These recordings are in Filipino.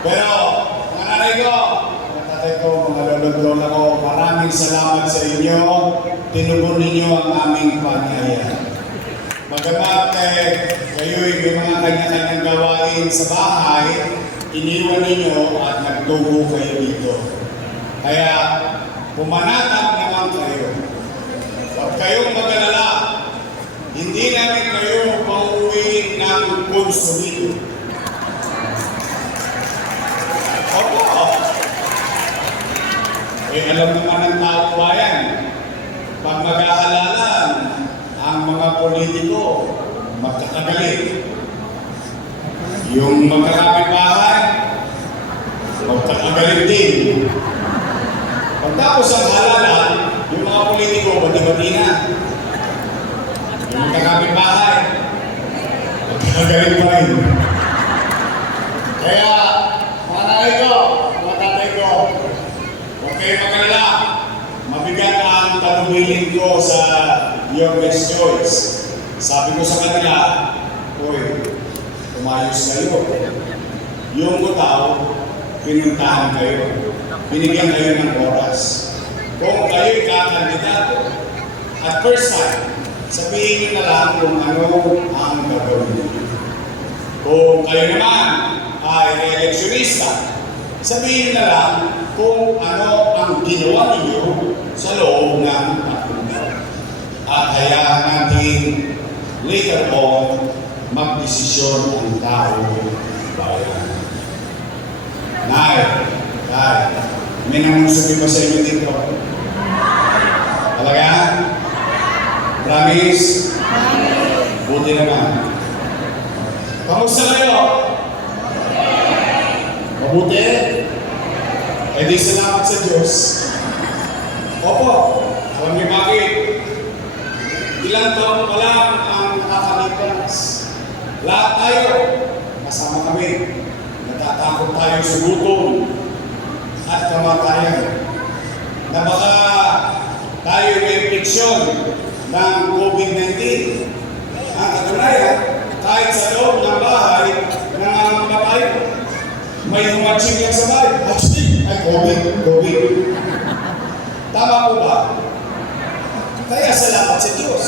Pero, mga nanay ko, mga tatay ko, mga lolo-lola ko, maraming salamat sa inyo. Tinugon ninyo ang aming panyaya. Bagamat kayo'y may mga kanya-kanyang gawain sa bahay, iniwan ninyo at nagtugo kayo dito. Kaya, pumanatag naman kayo. Huwag kayong mag-alala. Hindi namin kayo pauwi ng konsumido. Opo. Alam naman ng tao bayan, pag mag-aalalan, ang mga politiko, magkakagalit. Yung magkakapit-bahay, magkakagalit din. Pagtapos ang halalan, yung mga politiko, bati-bati na. Yung magkakapit-bahay, magkakagalit pa rin. Kaya, mga nanay ko, mga tatay ko, huwag kayo mag-alala. Mabigat ang talubilin ko sa youngest choice. Sabi ko sa kanila, "Uy, umayos kayo. Yung utaw, pinuntahan kayo. Binigyan kayo ng oras. Kung kayo'y kakandidato, at first time, sabihin nyo na lang kung ano ang gagawin niyo. Kung kayo naman ay eleksyonista, sabihin na lang kung ano ang ginawa ninyo sa loob ng tatlong taon. At hayaan natin later on magdesisyon ang tao bayan. Nay, may nangusabi pa sa inyo dito. Talaga? Promise? Buti naman. Kamusta kayo? Mabuti? Eh di salamat sa Diyos. Opo, alam niyo bakit? Ilang taon pa lang ang nakakalipas. Lahat tayo, kasama kami. Natatakot tayo sa gutom at kamatayan. Na baka tayo may infeksyon ng COVID-19. Ang katunayan, kahit sa loob ng bahay, nangangamatay, may humatsing lang sa bahay. Hatsing! Ay, COVID. Tama po ba? Kaya salamat sa Diyos.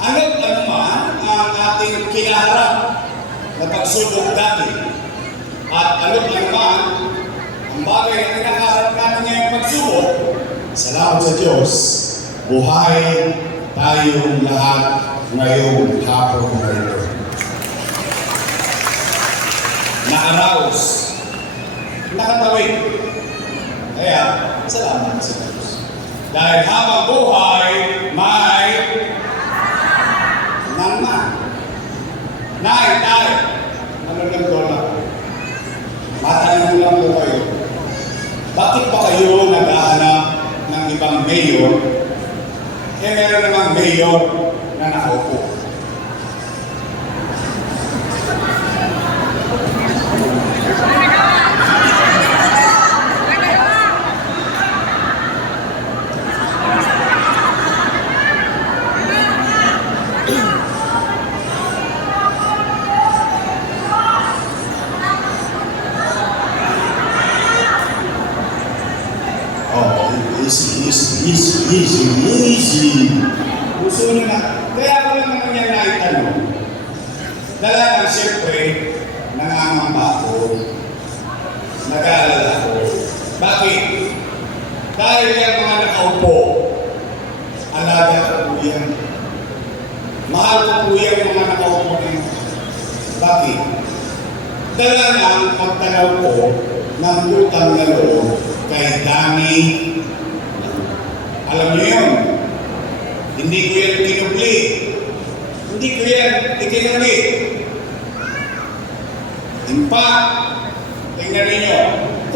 Ano't ano man ang ating kinaharap na pagsubok dati. At ano't ano man ang bagay na kinakaharap natin ngayong pagsubok, salamat sa Diyos, buhay tayong lahat ngayong hapon na ito. Na-arouse, nakatawid. Kaya, salamat sa Diyos. Dahil habang buhay, may nangman. Tayo. Manunod ko lang. Matanong lang po kayo. Bakit pa kayo naghahanap ng ibang mayor? Eh, meron namang mayor na nakaupo. Easy. Gusto nyo na. Kaya ako lang naman yan naitanong. Dala lang siyempre, nangangamba ako, nag-aalala ko. Bakit? Dahil yung mga nakaupo, alaga ko po yan. Mahal ko po yan mga nakaupo yan. Bakit? Dala lang pagtanaw ko ng utang na loob kay Dani. Alam niyo yun, hindi ko yan kinubli. Hindi ko yan ikinuli. In fact, tingnan ninyo,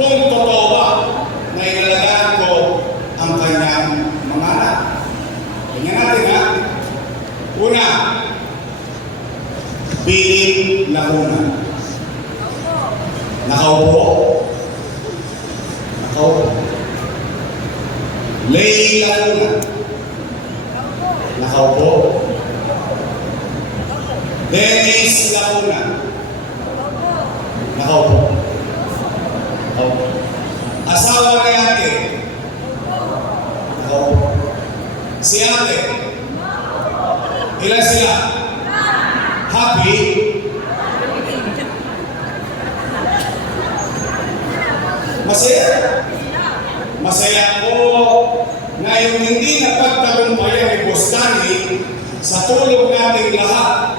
kung totoo ba na inalagaan ko ang kanyang mga anak. Tingnan natin ha. Una, Philip Lacuna. Nakaupo. Leila Lacuna. Nakaupo. Dennis Lacuna. Nakaupo. Asawa ni ate? Oo. Si ate? Ilan sila? Happy? Masaya? Masaya ako ngayong hindi napagtagumpayan ni Boss Danny sa tulong natin lahat,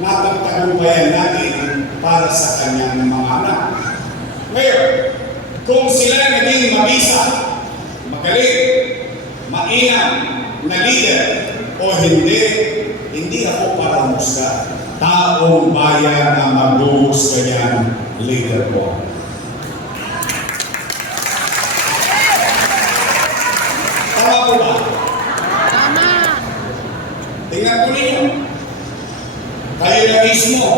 napagtagumpayan natin para sa kanyang mga anak. Ngayon, kung sila naging mabisa, magaling, mainam na leader o hindi ako para musga. Taong bayan na mag-uusga yan, leader ko. Tama po ba? Tama. Tingnan po ninyo. Kayo na mismo,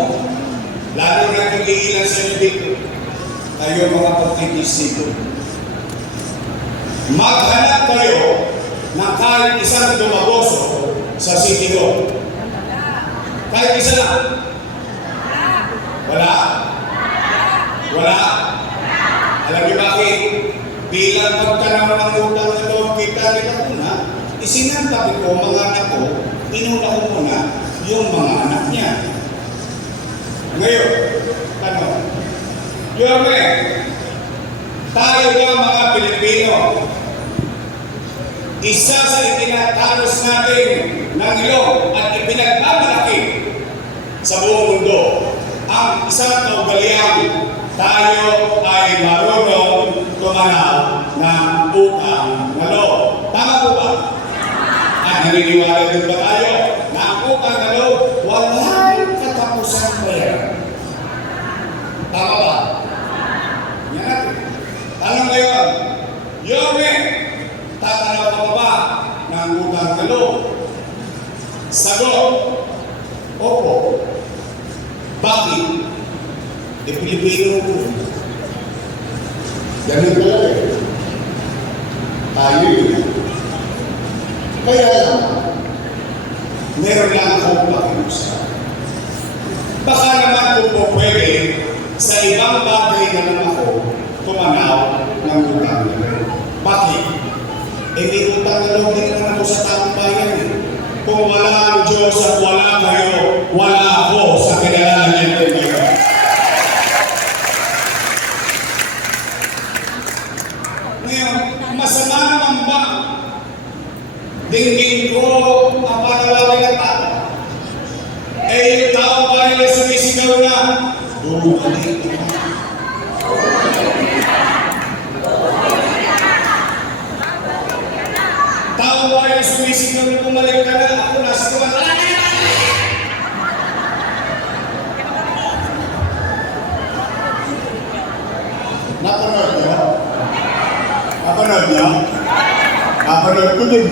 lalo na nagigilan sa inyo dito, kayo mga pagtitisipon. Maghanap kayo ng kahit isang dumagoso sa City Hall. Kahit isa lang. Wala? Wala? Alam niyo bakit? Bilang pagtanaw ng utang na loob kita nila muna, isinantabi ko mga anak ko, inuna ko muna yung mga anak niya. Ngayon, tanong, Yorme, tayo ba mga Pilipino, isa sa itinatalos natin ng ilong at ipinagmamalaki sa buong mundo, ang isang kaugalian, tayo ay marunong tumanaw ng utang na loob. Tama po ba? At naniniwala din ba tayo na ang utang na loob walang katapusan pa yan? Tama ba? Yan natin. Tanong ngayon, Yorme, tatanaw ka ba ng utang na loob? Sagot, opo. Bakit? Di Pilipino po. Ganun po eh. Tayo yun. Kaya lang, meron lang akong pakiusap. Baka naman po pwede sa ibang bagay naman ako tumanaw ng utang na loob. Bakit? Eh may utang na loob din naman ako sa taong bayan eh. Kung wala ang Diyos at wala kayo, wala ako sa kinalaman niyo ngayon. Ngayon, masama naman ba? Dinggin ko ang panalawin ng tao. Eh, yung tao ba nila sumisigaw na? Bumalik ka. Tao ba yung sumisigaw na bumalik ka na? Ako nasa ko. Napanood niyo? Napanood niyo? Napanood ko din.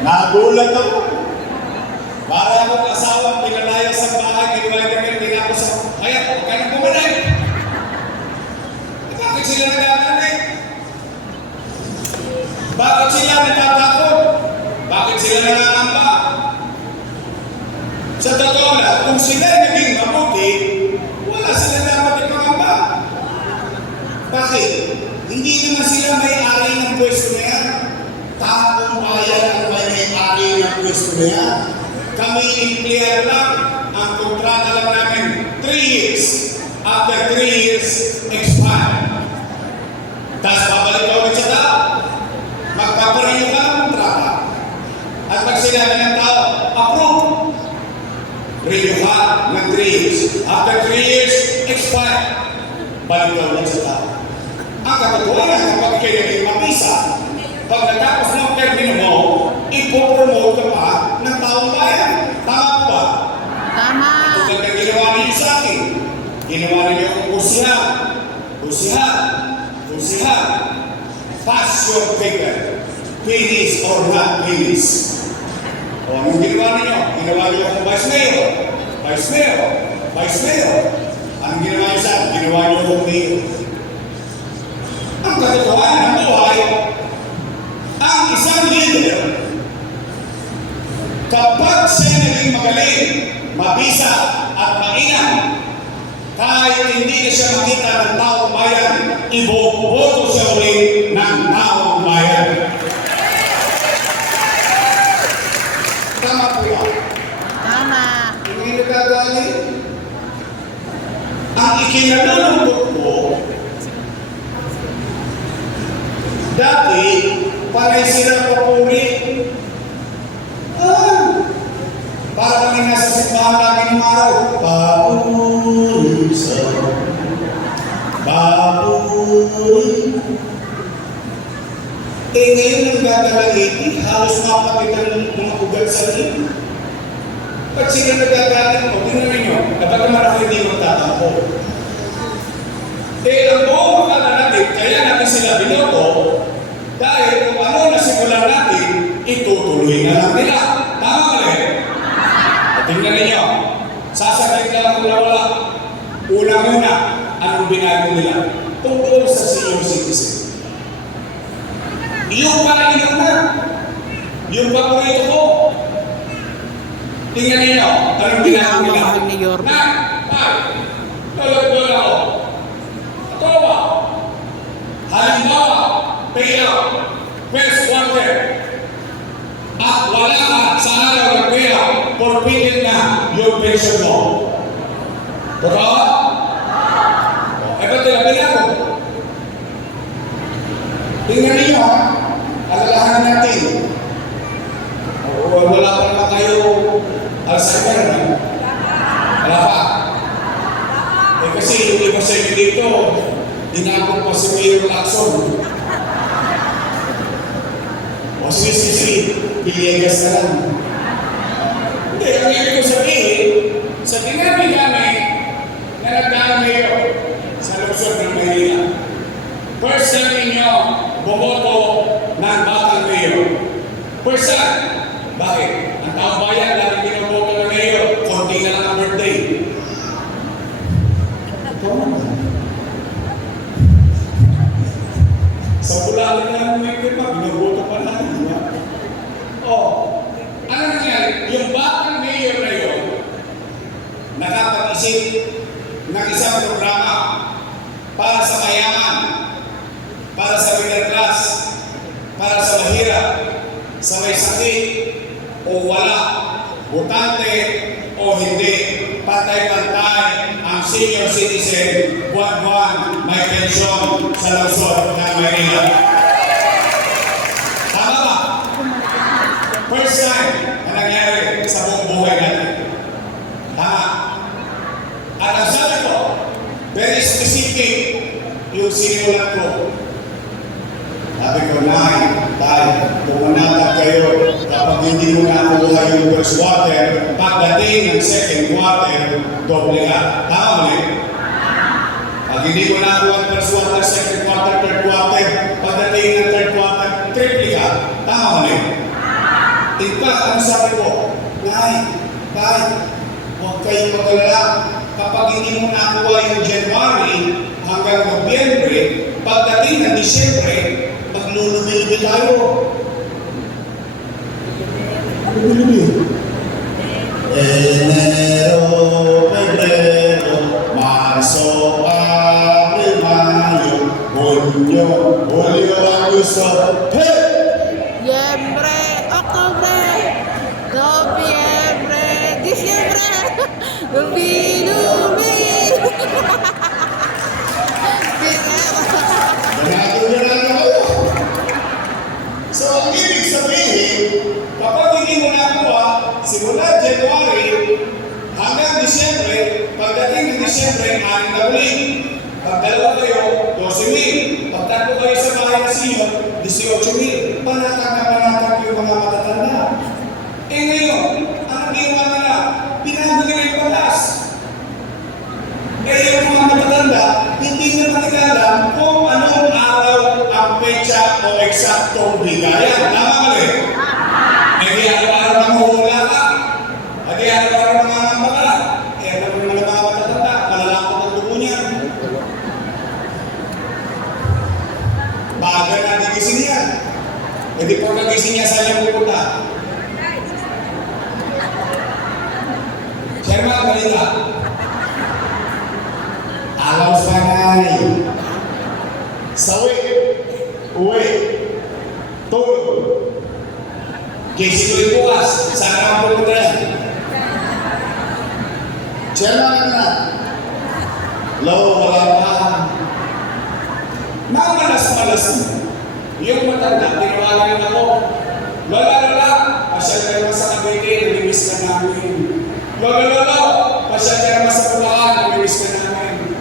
Nagulat ako. Para akong asawang pinalaya sa bahay, ginawa kami, tinapos ako. Kaya, huwag ka nang bumalik. Bakit sila nagagalit? Bakit sila natatakot? Bakit sila nangangamba? Sa totoo lang, kung sila naging mabuti, wala sila dapat ipangamba. Bakit? Hindi naman sila may-ari ng pwesto na yan. Taong bayan ang may-ari ng pwesto na yan. Kami empleyado lang. Ang kontrata lang namin 3 years. After 3 years, expire. Tapos babalik ka ulit sa tao. Magpapareyo ka ng kontrata. At pag sinabi ng tao, approve. Renew ka ng 3 years. After 3 years, expire. Balik ka ulit sa tao. Ang katotohanan kapag kayo naging mabisa, pag natapos ng termino mo, ipopromote ka pa ng taong bayan. Tama po ba? Tama. Tulad na ginawa niyo sa akin. Ginawa niyo ang kusihan. Pass your paper. Finish or not finish. O anong ginawa niyo? Ginawa niyo akong vice mayor. Anong ginawa niyo sa akin? Ginawa niyo akong mayor. Ang katotohanan ng buhay, ang isang leader, kapag siya naging magaling, mabisa at mainam, kahit hindi na siya makita ng taong bayan, iboboto siya ulit ng taong bayan. Tama po ba? Tama. Hindi nagagaling. Ang ikinalulungkot ko, dati, panay sila papuri. Para kami nasa simbahan namin ng araw. Papuri sa papuri. Ngayon ang gagalaiti, halos makapitan ng mga ugat sa iyo. Pag sila nagagaling mo, tingnan ninyo, dapat naman ako hindi magtatampo. Ang buong natin, kaya natin sila binoto, dahil kung ano nasimulan natin, itutuloy na lang nila. Tama mali? Tingnan ninyo, sasabihin ka lang kung wala. Una-una, anong binago nila? Tungkol sa senior citizen. Yung pala na, yung paborito ko. Tingnan ninyo, anong binago nila? Mahal ni Yorme. Tulog ako. Ito ba? Halimbawa, payout, first quarter. At wala ka sa araw ng payout, forfeited na yung pension mo. Totoo? Ba't nilapin ako? Tingnan ninyo, alalahanan natin. Wala pa naman kayo Alzheimer. Wala pa. Kasi yung iba sa inyo dito, dinapon pa si Mayor Lacson. O sige, Piligas na lang. Hindi, ang ibig ko sabihin, sa dinami-dami na nagdamayo sa Luzon ng Maynila, first time ninyo bumoto ng batang mayor. First time. Bakit? Ang taong bayan, lagi binoboto ng mayor, konti na lang ang birthday. Sa Bulacan na ang may pirma, binoboto pa natin. Ano nangyari? Yung batang mayor na yun, nakapag-isip ng isang programa para sa mayaman, para sa middle class, para sa mahirap, sa may sakit o wala, butante o hindi, pantay-pantay ang senior citizen, buwan-buwan may pensyon sa Luzon ng Maynila. Tama ba? First time na nangyari sa buong buhay natin. Tama. At ang sabi ko, very specific yung sinimulan ko. Sabi ko, Tay, pumunatag kayo kapag hindi mo nakuha yung first quarter, pagdating ng second quarter, doble ka. Tama mo eh? Pag hindi mo nakuha ang first quarter, second quarter, third quarter, pagdating ng third quarter, triple ka. Tama mo eh? In fact, ang sabi ko, Tay, huwag kayong magalala. Kapag hindi mo nakuha yung January hanggang Nobyembre, pagdating ng Disyembre, maglulumilbi tayo. Enero, Febrero, Marso, Abril, Mayo, Junio, Julio, Agosto, Nobyembre, Oktubre, Nobyembre, Disyembre, Lumi. So, ang ibig sabihin, kapag hindi mo nakuha, simula January hanggang Disyembre, pagdating ng Disyembre, 6 na ulit. Pag dalawa kayo, 12,000. Pag tatlo kayo sa bahay na siyo, 18,000. Panatag na panatag yung mga matatanda. Ngayon, ang ginawa nila, binago nila yung batas. Yung mga matatanda, hindi na makikala kung anong araw ang pecha o eksaktong bigayan. Tama mali? Hindi araw-araw na mahula ka. Hindi araw-araw na mangamba ka. Ano naman mga matatanda, malalakot ang dugo niya. Baga na nagising niya. Hindi po nagising niya sa niyang pupunta. Chairman, balita. Alaw sanay. Sawi. Uwi. Tulog. Kasi tuloy bukas. Saan ka pumunta yan? Chairman na. Lo, wala pa. Mamalas-malas mo. Yung matanda, tinawagan ako. Lola, pasyal ka naman sa Cavite, namimiss ka namin. Lola, pasyal ka naman sa Bulacan, namimiss ka namin.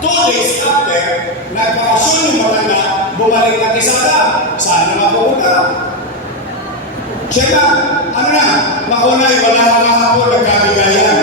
2 days after, nagpakasyon yung matanda, bumalik ng Quezada. Saan naman pupunta? Siya na, ano na, makunay, wala ka hapon, nagkabigayan.